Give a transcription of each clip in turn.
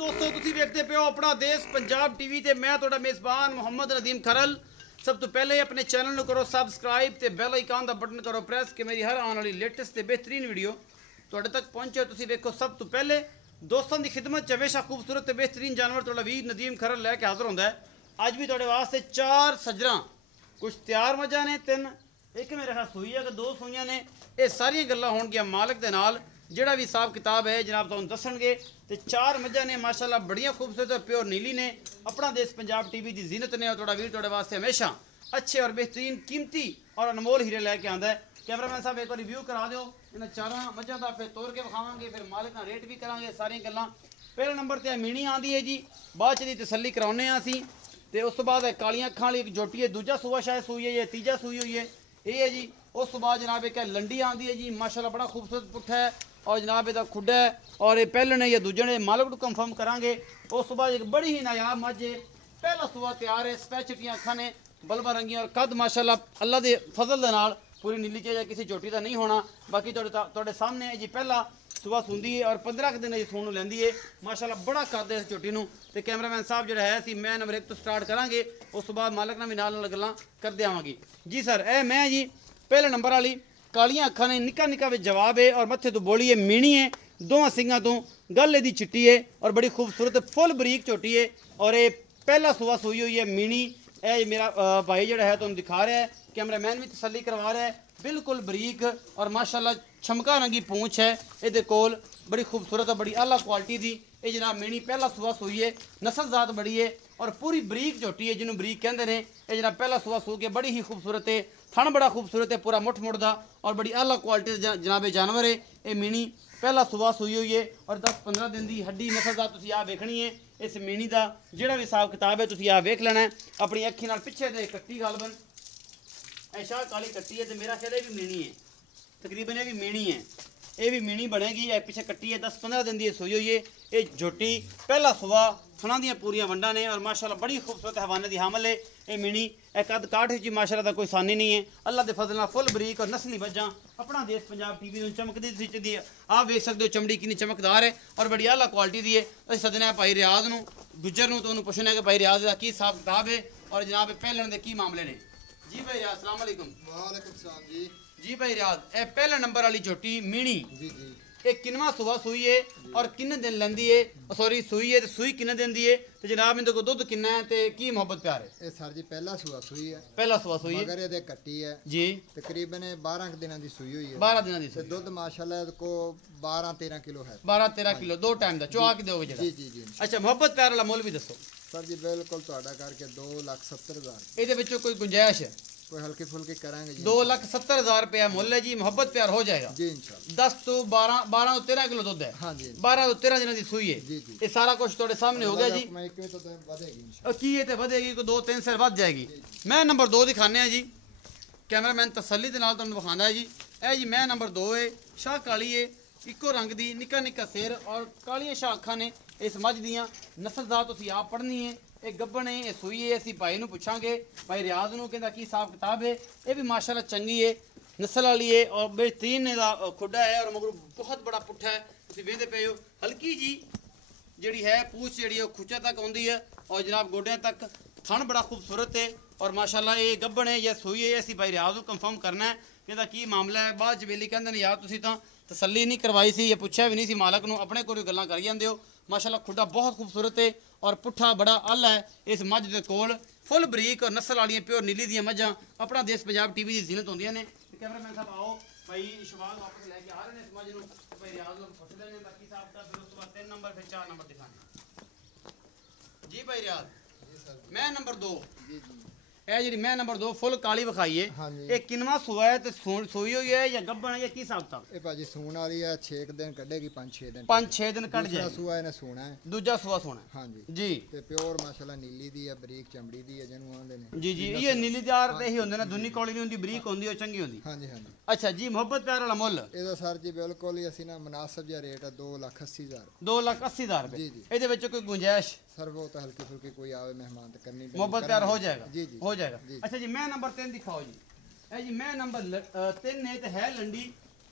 दोस्तों तुसी देखते पे हो अपना देश पंजाब टीवी ते मैं ਤੁਹਾਡਾ मेज़बान मोहम्मद नदीम खरल। सब तो पहले अपने चैनल ਨੂੰ करो सबसक्राइब ते बैल आइकन ਦਾ बटन करो प्रेस कि मेरी हर आने वाली लेटेस्ट ते बेहतरीन वीडियो ਤੁਹਾਡੇ तक पहुंचे। तुसी देखो सब तो पहले दोस्तों की खिदमत च हमेशा खूबसूरत ते बेहतरीन जानवर ਤੁਹਾਡਾ ਵੀਰ नदीम खरल लैके हाजिर होंदा है। ਅੱਜ भी ਤੁਹਾਡੇ वास्ते चार सजरा कुछ तैयार मजा ने तीन एक मेरे ख्याल सूई है कि दो सूइयां ने। ये सारियां गल्लां होणगियां मालिक दे नाल ਜਿਹੜਾ भी हिसाब किताब है जनाब तुहानूं दस्सणगे। ते चार मझां ने माशाअल्लाह बड़ियां खूबसूरत और प्योर नीली ने। अपना देश पंजाब टीवी की जीनत ने और तुहाडा वीर तुहाडे वास्ते हमेशा अच्छे और बेहतरीन कीमती और अनमोल हीरे लैके आंदा है। कैमरामैन साहब एक बार रिव्यू करा दिओ इन्हां चारां मझां दा, फिर तोड़ के विखावांगे, फिर मालिक नाल रेट भी करांगे सारियां गल्लां। पहले नंबर ते मीणी आंदी है जी, बाद च दी तसल्ली कराउने आ असीं। ते उस तो बाद कालियां अखां वाली एक जोटी है, दूजा सूआ शायद सूई है, तीजा सूई हुई है ये है जी। उस तो बाद जनाब एक लंडी आंदी है जी, माशाअल्लाह बड़ा खूबसूरत पुट्ठा है और जनाब इसका खुडा है और ये पहले ने या दूजे ने मालिक को कंफर्म करांगे। उस तो बाद एक बड़ी ही नायाब मझ है, पहला सूआ तैयार है, सफेद चिट्टियां अखां ने, बल्बा रंगियां और कद माशाअल्लाह अल्लाह के फजल दे नाल पूरी नीली चाहिए, किसी चोटी का नहीं होना। बाकी तुहाडे सामने है जी पहला सुबह सूंदी है और 15 दिन जी सून लैंदी है माशाअल्लाह बड़ा करदे इस चोटी नूं। ते कैमरामैन साहब जिहड़ा है सी मैं नंबर 1 तो स्टार्ट करांगे, उस तो बाद मालिक नाल भी नाल गल्लां करदे आवांगी जी। सर ए मैं जी पहले नंबर वाली कालियां अखां ने, निक्का निक्का विच जवाब है और मत्थे तो बोली है, मीणी है, दोवां सिंगां तो गल इहदी चिट्टी है और बड़ी खूबसूरत फुल बरीक चोटी है और ये पहला सुबह सूई हुई है मीणी। ए मेरा भाई जिहड़ा है तुहानूं दिखा रहा है, कैमरामैन भी तसल्ली करवा रहा है, बिल्कुल बरीक और माशाअल्लाह चमका रंगी पूंछ है ये कोल, बड़ी खूबसूरत और बड़ी आला क्वालिटी दी। ये जनाब मीणी पहला सुबह सूई है, नस्ल जात बड़ी है और पूरी बरीक चोटी है जिन्होंने बरीक कहते हैं। ये जनाब पहला सुबह सू के बड़ी ही खूबसूरत है, थन बड़ा खूबसूरत है, पूरा मुठ मुड़दा और बड़ी आला क्वालिटी जनाब जानवर है। ये मीणी पहला सुबह सूई हुई है और 10-15 दिन की हड्डी नस्ल का तुसीं आ वेखनी है। इस मीणी का जिहड़ा भी हिसाब किताब है तुसीं आ वेख लेना है अपनी अखी नाल। पिछे दे कट्टी गालबन ऐसा काली कट्टी है तो मेरा ख्याल ये भी मीणी है, तकरीबन ये भी मीणी है, ये भी मीणी बनेगी। ये पिछे कट्टी है, 10-15 दिन की सूई हुई है। ये झोटी पहला सुबह थना दियां पूरियां वंडा ने और माशाअल्लाह बड़ी खूबसूरत हवाने की हामल है। ये मीणी एक कद काठ जी माशाअल्लाह का कोई सानी नहीं है, अल्लाह के फजल फुल बरीक और नस्ली वजह। अपना देश पंजाब टीवी चमकती दी आप वेख सकते हो, चमड़ी कितनी चमकदार है और बड़ी आला क्वालिटी दी है। असीं सदने भाई रियाज नूं गुज्जर नूं तो उन्होंने पुछने कि भाई रियाज का की हिसाब किताब है और जनाब पहले के की मामले ने जी। भाई रियाज अस्सलाम वालेकुम। वालेकुम सलाम जी। जी भाई रियाज ए पहले नंबर वाली झोटी मीणी जी जी एक किनवा सुबह सूई है और किन्ने दिन लेंदी है, सॉरी सूई है तो सूई किन्ने दिन दी है तो जनाब इनके को दुध किन्ना है ते की मोहब्बत प्यार है? ये सर जी पहला सुआ सुई है, पहला सुबह सूई है मगर ये कट्टी है जी, तकरीबन 12 दिनों की सुई हुई है। 12 दिन दी ते दूध माशाल्लाह को 12-13 किलो है, 12-13 किलो दो टाइम दा चुआ के दोगे जी जरा। जी जी अच्छा मोहब्बत प्यार वाला मोल भी दसो सर जी। बिल्कुल ਤੁਹਾਡਾ करके 2,70,000 ਇਹਦੇ ਵਿੱਚੋਂ कोई गुंजाइश है? कोई हल्की फुल्की करांगे जी। 2,70,000 रुपया मुल है जी, मोहब्बत प्यार हो जाएगा जी इंशाल्लाह। 10 तो 12 तो 13 किलो दूध है, हाँ जी 12 तो 13 दिनों की सूई है। जी जी ये सारा कुछ थोड़े सामने हो गया जी। मैं एक तो बढ़ेगी इंशाल्लाह। और की ये ਵਧੇਗੀ को 2-3 सिर ਵੱਧ जाएगी। मैं नंबर 2 दिखाने जी, कैमरामैन तसल्ली दे नाल तुहानूं विखांदा है जी। ए जी मैं नंबर 2 है, शाह काली है, इको रंग दी, निक्का निक्का सिर और कालियां शाह अखां ने। इस मझ दियां नस्ल दा तुसीं आप पढ़नी है। ये गब्बन है, ये सूई है, असीं भाई नूं पुछांगे, भाई रियाज नूं कहंदा की हिसाब किताब है। ये भी माशाअल्लाह चंगी है, नस्ल वाली है और बेहतरीन दा खुडा है और मगर बहुत बड़ा पुट्ठा है। तुसीं वेंदे पे हो हल्की जी जिहड़ी है पूछ जिहड़ी है खुचा तक आउंदी है और जनाब गोडियां तक। थन बड़ा खूबसूरत है और माशाअल्लाह ये गब्बन है या सूई है, असीं भाई रियाज नूं कंफर्म करना है कि इहदा की मामला है। बाद च वेली कहंदे ने यार तुसीं तां तसल्ली नहीं करवाई सी या पुछया भी नहीं सी मालक नूं, अपने कोल गल्लां करी जांदे हो। माशाअल्लाह खुडा बहुत खूबसूरत है और पुट्ठा बड़ा आला है। इस मझ दे कोल फुल बरीक और नस्ल वाली प्योर नीली दियां मझां अपना देश पंजाब टीवी की जीनत होंदियां ने। कैमरामैन साहब आओ भाई शबाज वापस लैके आ रहे हैं इस मझ नूं, भाई रियाज नूं पुछ लेने बाकी साहब दा, फिर उस बाद 3 नंबर फिर 4 नंबर दिखाने जी। भाई रियाज जी सर मैं नंबर 2 जी जी ए जी मैं नंबर 2 फुल काली विखाई है। हाँ जी। ये किनवा सुआ है ते सूई हुई है या गब्बन है या की हिसाब किताब? ये भाजी सून वाली है, 6 दिन कटेगी, 5-6 दिन 5-6 दिन कट दूसरा जाए। सुआ इन्हें सूना है। दूजा सुआ सोना हाँ जी जी ते प्योर माशाल्लाह नीली दी है, बरीक चमड़ी दी है जिन्हों आंदे ने। जी जी ये नीली दार ते ही होंदे ने, दुनी कौड़ी नहीं होंदी, बरीक होंदी और चंगी होंदी। हाँ जी हाँ जी। अच्छा जी मोहब्बत प्यार वाला मुल ਇਹਦਾ ਸਰ ਜੀ ਬਿਲਕੁਲ ਹੀ ਅਸੀਂ ਨਾ ਮੁਨਾਸਬ ਜਿਹਾ ਰੇਟ ਹੈ 2,80,000 2,80,000 रुपए। जी, जी। ਇਹਦੇ ਵਿੱਚ ਕੋਈ ਗੁੰਜਾਇਸ਼ ਸਰ ਉਹ ਤਾਂ ਹਲਕੀ ਫੁਲਕੀ ਕੋਈ ਆਵੇ ਮਹਿਮਾਨ ਤੇ ਕਰਨੀ ਪੈਂਦੀ, मोहब्बत प्यार हो करेंगे। जाएगा जी जी हो जाएगा। जी। अच्छा जी मैं नंबर 3 दिखाओ जी। ए जी मैं नंबर 3 है तो है लंडी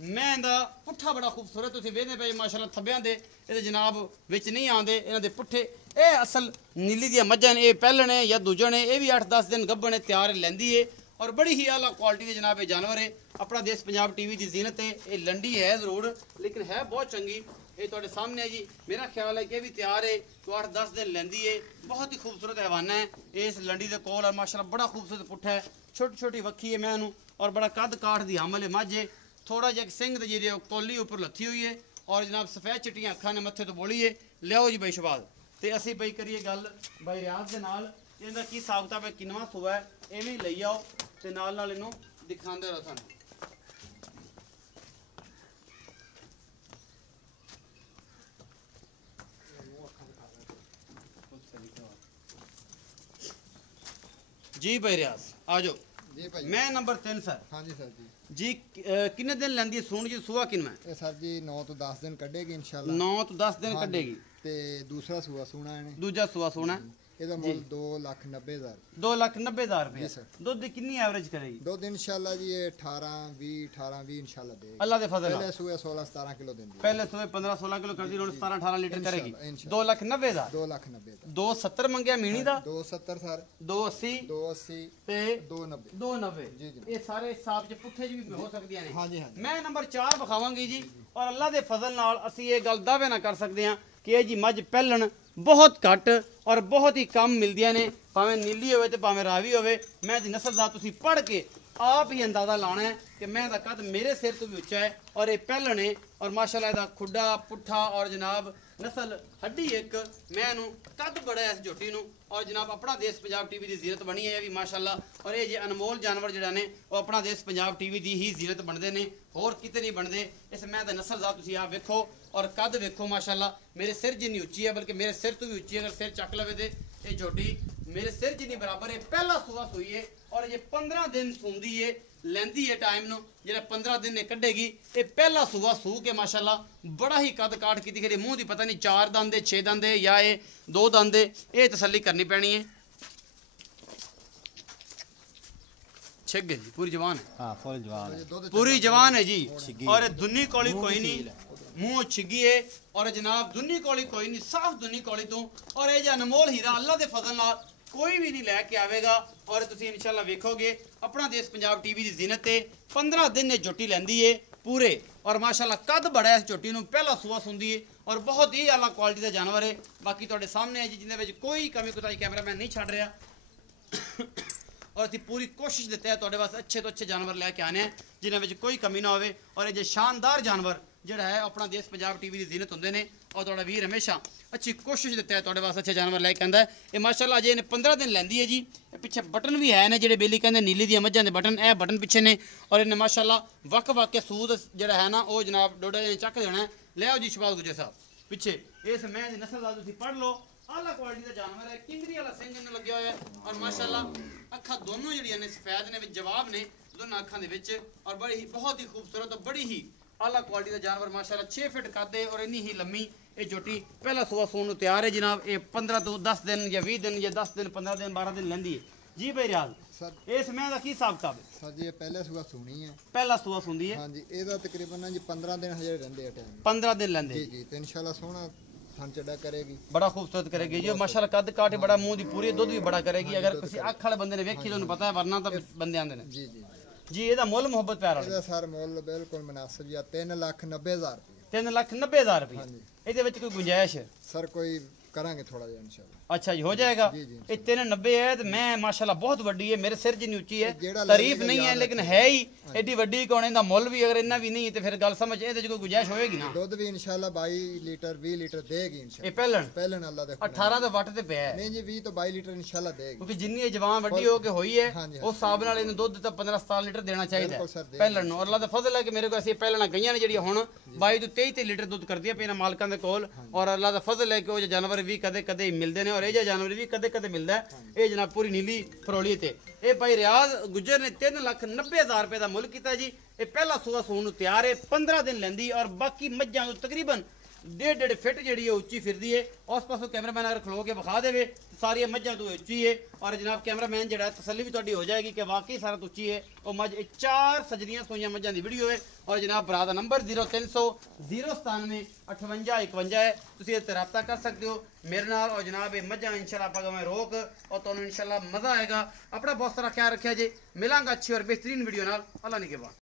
ਮੈਂ ਦਾ ਪੁੱਠਾ ਬੜਾ ਖੂਬਸੂਰਤ ਤੁਸੀਂ ਵੇਖਦੇ ਪਏ ਮਾਸ਼ਾਅੱਲਾ ਥੱਬਿਆਂ ਦੇ ਇਹਦੇ ਜਨਾਬ ਵਿੱਚ ਨਹੀਂ ਆਉਂਦੇ ਇਹਨਾਂ ਦੇ ਪੁੱਠੇ ਇਹ ਅਸਲ ਨੀਲੀ ਦੀਆਂ ਮੱਝਾਂ ਨੇ ਇਹ ਪਹਿਲਣ ਹੈ ਜਾਂ ਦੂਜਣ ਹੈ ਇਹ ਵੀ 8-10 ਦਿਨ ਗੱਭਣ ਹੈ ਤਿਆਰ ਲੈਂਦੀ ਹੈ ਔਰ ਬੜੀ ਹੀ ਆਲਾ ਕੁਆਲਿਟੀ ਦੇ ਜਨਾਬ ਇਹ ਜਾਨਵਰ ਹੈ ਆਪਣਾ ਦੇਸ਼ ਪੰਜਾਬ ਟੀਵੀ ਦੀ ਜ਼ੀਨਤ ਹੈ ਇਹ ਲੰਡੀ ਹੈ ਜ਼ਰੂਰ ਲੇਕਿਨ ਹੈ ਬਹੁਤ ਚੰਗੀ ਇਹ ਤੁਹਾਡੇ ਸਾਹਮਣੇ ਹੈ ਜੀ ਮੇਰਾ ਖਿਆਲ ਹੈ ਕਿ ਇਹ ਵੀ ਤਿਆਰ ਹੈ तो 8-10 दिन लेंदी है बहुत ही खूबसूरत हैवाना है इस लंडी के कोल और माशाल्लाह बड़ा खूबसूरत पुट्ठा है छोटी छोटी वक्खी है मैं और बड़ा कद काठ दी हमल है मझ है थोड़ा जहा सिंह जी कोली उपर लथी हुई है और जनाब सफेद चिट्टियां अखा ने मत्थे तो बोली है लियाओ जी बई शबाज तो असी बई करिए गल बई रियाज के नाल इनका की हिसाब किताब है किनवा सूआ है इवें लई आओ तो नाल इनू दिखाते रहो सानू जी भाई रियाज आ जाओ जी भाई मैं नंबर 3 सर हाँ जी सर जी कितने दिन लेंदी है सूण जी सुआ किन में ये सर जी 9 तो 10 दिन कटेगी इंशाल्लाह 9 तो 10 दिन कटेगी ते दूसरा सूआ सुना है दूजा सुआ सुना ਇਹਦਾ ਮੁੱਲ 2,90,000 2,90,000 रुपए जी सर दूध की कितनी एवरेज करेगी दूध इंशाल्लाह जी ये 18-20 इंशाल्लाह देगी अल्लाह दे फजल पहले सूए 16-17 किलो देंदी पहले सुबह 15-16 किलो करती रोज 17-18 लीटर करेगी इंशाल्लाह 2,90,000 2,90,000 270 मंगया मीणी दा 270 सर 280 280 ਤੇ 290 290 जी जी ਇਹ ਸਾਰੇ ਹਿਸਾਬ ਚ ਪੁੱਠੇ ਜੀ ਵੀ ਹੋ ਸਕਦੀਆਂ ਨੇ हाँ जी हाँ ਮੈਂ ਨੰਬਰ 4 ਵਿਖਾਵਾਂਗੀ ਜੀ ਔਰ ਅੱਲਾ ਦੇ ਫਜ਼ਲ ਨਾਲ ਅਸੀਂ ਇਹ ਗੱਲ ਦਾਅਵੇ ਨਾ ਕਰ ਸਕਦੇ ਹਾਂ ਕਿ ਇਹ ਜੀ ਮੱਝ ਪਹਿਲਣ ਬਹੁਤ ਘੱਟ ਔਰ ਬਹੁਤ ਹੀ ਕਮ ਮਿਲਦੀਆਂ ਨੇ ਭਾਵੇਂ ਨੀਲੀ ਹੋਵੇ ਤੇ ਭਾਵੇਂ ਰਾਵੀ ਹੋਵੇ ਮੈਂ ਦੀ ਨਸਲ ਦਾ ਤੁਸੀਂ ਪੜ੍ਹ ਕੇ ਆਪ ਹੀ ਅੰਦਾਜ਼ਾ ਲਾਣਾ ਹੈ ਕਿ ਮੈਂ ਦਾ ਕੱਦ ਮੇਰੇ ਸਿਰ ਤੋਂ ਵੀ ਉੱਚਾ ਹੈ ਔਰ ਇਹ ਪਹਿਲਣ ਹੈ ਔਰ ਮਾਸ਼ਾਅੱਲਾ ਇਹਦਾ ਖੁੱਡਾ ਪੁੱਠਾ ਔਰ ਜਨਾਬ ਨਸਲ ਹੱਡੀ ਇੱਕ ਮੈਂ ਇਹਨੂੰ ਕੱਦ ਬੜਾ ਇਸ ਝੋਟੀ ਨੂੰ ਔਰ ਜਨਾਬ ਆਪਣਾ ਦੇਸ਼ ਪੰਜਾਬ ਟੀਵੀ ਦੀ ਜ਼ੀਨਤ ਬਣੀ ਹੈ ਵੀ ਮਾਸ਼ਾਅੱਲਾ ਔਰ ਇਹ ਜੇ ਅਨਮੋਲ ਜਾਨਵਰ ਜਿਹੜਾ ਨੇ ਉਹ ਆਪਣਾ ਦੇਸ਼ ਪੰਜਾਬ ਟੀਵੀ ਦੀ ਹੀ ਜ਼ੀਨਤ ਬਣਦੇ ਨੇ ਹੋਰ ਕਿਤੇ ਨਹੀਂ ਬਣਦੇ ਇਸ ਮੈਂ ਦਾ ਨਸਲ ਦਾ ਤੁਸੀਂ ਆਪ ਵੇਖੋ और कद वेखो माशाल्लाह मेरे सिर जिन्नी उच्ची है बल्कि मेरे सिर तो भी उच्ची है अगर सिर चक लवे तो ये झोटी मेरे सिर जिन्नी बराबर है पहला सुबह सूई है और ये 15 दिन सूंदी है लेंदी है टाइम नो जो 15 दिन कढ़ेगी ये पहला सुबह सू के माशाल्लाह बड़ा ही कद काट की दिखे मूँह की पता नहीं 4 दंद 6 दंद या ये 2 दंद ये तसल्ली करनी पैनी है छिग गई जी पूरी जवान है हाँ फुल जवान है पूरी जवान है जी और दुनी कौली कोई नहीं मूँह छिगी है और जनाब दुनी कौली कोई नहीं साफ दुनी कौली तो और ये अनमोल हीरा अल्लाह के फजल नाल कोई भी नहीं लैके आवेगा और तुसीं इंशाल्लाह वेखोगे अपना देश पंजाब टीवी की जीनत है 15 दिन ये झोटी लैंदी है पूरे और माशाल्लाह कद बड़ा इस झोटी नूं पहला सुबह सुंदी है और बहुत ही आला क्वालिटी का जानवर है बाकी तुहाडे सामने है जी जिन्हें कोई कमी कोताही कैमरामैन नहीं छड़ रहा और असीं पूरी कोशिश देते हैं तुहाडे वास्ते अच्छे तो अच्छे जानवर लैके आने जिन्हें कोई कमी ना होवे और ये शानदार जानवर ਜਿਹੜਾ ਹੈ ਆਪਣਾ ਦੇਸ਼ ਪੰਜਾਬ ਟੀਵੀ ਦੀ ਜ਼ੀਨਤ ਹੁੰਦੇ ਨੇ ਔਰ ਤੁਹਾਡਾ ਵੀਰ ਹਮੇਸ਼ਾ ਅੱਛੀ ਕੋਸ਼ਿਸ਼ ਦਿੱਤਾ ਹੈ ਤੁਹਾਡੇ ਵਾਸਤੇ ਅੱਛੇ ਜਾਨਵਰ ਲੈ ਕੇ ਆਂਦਾ ਹੈ ਇਹ ਮਾਸ਼ਾਅੱਲਾ ਅਜੇ ਇਹਨੇ 15 ਦਿਨ ਲੈਂਦੀ ਹੈ ਜੀ ਇਹ ਪਿੱਛੇ ਬਟਨ ਵੀ ਹੈ ਨੇ ਜਿਹੜੇ ਬੇਲੀ ਕਹਿੰਦੇ ਨੀਲੀ ਦੀਆਂ ਮੱਝਾਂ ਦੇ ਬਟਨ ਇਹ ਬਟਨ ਪਿੱਛੇ ਨੇ ਔਰ ਇਹਨੇ ਮਾਸ਼ਾਅੱਲਾ ਵਕ ਕੇ ਸੂਦ ਜਿਹੜਾ ਹੈ ਨਾ ਉਹ ਜਨਾਬ ਡੋਡਾ ਜਿਹੇ ਚੱਕ ਦੇਣਾ ਲੈ ਆਓ ਜੀ ਸ਼ਬਾਜ਼ ਗੁਜਰ ਸਾਹਿਬ ਪਿੱਛੇ ਇਸ ਮੈਂ ਦੀ ਨਸਲ ਦਾ ਤੁਸੀਂ ਪੜ੍ਹ ਲਓ ਆਲਾ ਕੁਆਲਿਟੀ ਦਾ ਜਾਨਵਰ ਹੈ ਕਿੰਗਰੀ ਵਾਲਾ ਸਿੰਘ ਇਹਨੂੰ ਲੱਗਿਆ ਹੋਇਆ ਹੈ ਔਰ ਮਾਸ਼ਾਅੱਲਾ ਅੱਖਾਂ ਦੋਨੋਂ ਜਿਹੜੀਆਂ ਨੇ ਸਫੈਦ ਨੇ ਵਿੱਚ ਜਵਾਬ ਨੇ ਦੋਨਾਂ ਅੱਖਾਂ ਦੇ ਵਿੱਚ ਔਰ ਬੜੀ ਹੀ ਬਹੁਤ ਹੀ ਖੂਬਸੂਰਤ ਔਰ ਬੜੀ ਹੀ आला क्वालिटी का जानवर माशाल्लाह 6 फिट कद और इन्नी ही लम्मी ये झोटी पहला सुबह सून तैयार है जनाब ये 15 तो 10 दिन या 20 दिन या 10 दिन 15 दिन 12 दिन लेंदी है जी भाई रियाज सर इस मैं का की हिसाब किताब है सर जी ये पहले सुबह सुनी है पहला सुबह सुंदी है हाँ जी ਇਹਦਾ ਤਕਰੀਬਨ ਜੀ 15 ਦਿਨ ਹਜੇ ਰਹਿੰਦੇ ਆ ਟਾਈਮ 15 दिन लेंदे जी जी तो इंशाल्लाह सोना थन चढ़ा करेगी बड़ा खूबसूरत करेगी जो माशाल्लाह कद काटे बड़ा मुंह दी पूरी दूध भी बड़ा करेगी अगर किसी अख वाले बंदे ने वेखी तो उन्हें पता है वरना तो बंदे आंदे ने जी जी जी ਇਹਦਾ ਮੁੱਲ ਮੁਹੱਬਤ ਪਿਆਰ ਵਾਲਾ ਇਹਦਾ ਸਰ ਮੁੱਲ ਬਿਲਕੁਲ ਮਨਾਸਬ ਜਾਂ 3,90,000 ਰੁਪਏ 3,90,000 रुपये हाँ जी ਇਹਦੇ ਵਿੱਚ ਕੋਈ ਗੁੰਜਾਇਸ਼ ਹੈ सर कोई करांगे थोड़ा जिहा इंशाल्लाह अच्छा जी हो जाएगा जी, जी, ये 390 है तो मैं माशाल्लाह बहुत वड्डी है मेरे सिर जितनी ऊंची है जेड़ा तारीफ लगेगा नहीं है याद लेकिन है ही एडी वड्डी कौन इनका मुੱਲ भी अगर इन्ना भी नहीं तो फिर गल समझ ਇਹਦੇ ਚ ਕੋਈ ਗੁੰਜਾਇਸ਼ ਹੋਏਗੀ ਨਾ दूध भी इंशाल्लाह 22 लीटर 20 लीटर देगी इंशाल्लाह ਇਹ ਪਹਿਲਣ पहलन अल्लाह दे 18 ਦੇ ਵੱਟ ਤੇ ਪਿਆ ਹੈ नहीं जी 20 तो 22 लीटर इंशाल्लाह देगी ਕਿਉਂਕਿ ਜਿੰਨੀ ਇਹ ਜਵਾਨ ਵੱਡੀ ਹੋ ਕੇ ਹੋਈ ਹੈ हाँ जी, ਉਸ ਹਿਸਾਬ ਨਾਲ ਇਹਨੂੰ ਦੁੱਧ ਤਾਂ 15-17 ਲੀਟਰ ਦੇਣਾ ਚਾਹੀਦਾ बिल्कुल सर, ਹੈ देगी। ਪਹਿਲਣ ਨੂੰ ਔਰ ਅੱਲਾਹ ਦਾ ਫਜ਼ਲ ਹੈ ਕਿ ਮੇਰੇ ਕੋਲ ਅਸੀਂ ਪਹਿਲਣਾ ਗਈਆਂ ਨੇ ਜਿਹੜੀਆਂ ਹੁਣ 22 ਤੋਂ 23 ਲੀਟਰ ਦੁੱਧ ਕਰਦੀਆਂ ਪਈਆਂ ਮਾਲਕਾਂ ਦੇ ਕੋਲ ਔਰ ਅੱਲਾਹ ਦਾ ਫਜ਼ਲ ਹੈ ਕਿ ਉਹ ਜਾਨਵਰ ਵੀ ਕਦੇ ਕਦੇ ਮਿਲਦੇ ਨੇ ਔਰ ਇਹ ਜਿਹਾ ਜਾਨਵਰ ਵੀ ਕਦੇ ਕਦੇ ਮਿਲਦਾ ਹੈ ਇਹ ਜਨਾਬ ਪੂਰੀ ਨੀਲੀ ਫਰੋਲੀ ਤੇ ਇਹ ਭਾਈ ਰਿਆਜ਼ ਗੁੱਜਰ ਨੇ 3,90,000 ਰੁਪਏ ਦਾ ਮੁੱਲ ਕੀਤਾ ਜੀ ਇਹ ਪਹਿਲਾ ਸੂਆ ਸੂਣ ਨੂੰ ਤਿਆਰ ਹੈ 15 ਦਿਨ ਲੈਂਦੀ ਔਰ ਬਾਕੀ ਮੱਝਾਂ ਤੋਂ ਤਕਰੀਬਨ 1.5 ਫਿਟ ਜਿਹੜੀ ਹੈ ਉੱਚੀ ਫਿਰਦੀ ਹੈ। ਉਸ ਪਾਸੋਂ ਕੈਮਰਾਮੈਨ ਅਗਰ ਖਲੋ ਕੇ ਵਿਖਾ ਦੇਵੇ ਸਾਰੀਆਂ ਮੱਝਾਂ ਤੋਂ ਉੱਚੀ ਹੈ। ਔਰ ਜਨਾਬ ਕੈਮਰਾਮੈਨ ਜਿਹੜਾ ਤਸੱਲੀ ਵੀ ਤੁਹਾਡੀ ਹੋ ਜਾਏਗੀ ਕਿ ਵਾਕਈ ਸਾਰਾ ਤੋਂ ਉੱਚੀ ਹੈ। ਉਹ ਮੱਝ 4 ਸਜਦੀਆਂ ਸੋਈਆਂ ਮੱਝਾਂ ਦੀ ਵੀਡੀਓ ਹੈ। ਔਰ ਜਨਾਬ ਭਰਾ ਦਾ ਨੰਬਰ 0300 097 58 51 ਹੈ। ਤੁਸੀਂ ਇਸ ਤੇ ਰਾਬਤਾ ਕਰ ਸਕਦੇ ਹੋ ਮੇਰੇ ਨਾਲ। ਔਰ ਜਨਾਬ ਇਹ ਮੱਝਾਂ इंशाल्लाह ਆਪਾਂ ਗਵੇਂ ਰੋਕ और तो इंशाल्लाह मज़ा आएगा। अपना बहुत सारा ख्याल रखा जी। मिलांगा अच्छी और बेहतरीन वीडियो नाल। अल्लाह ने के बाद।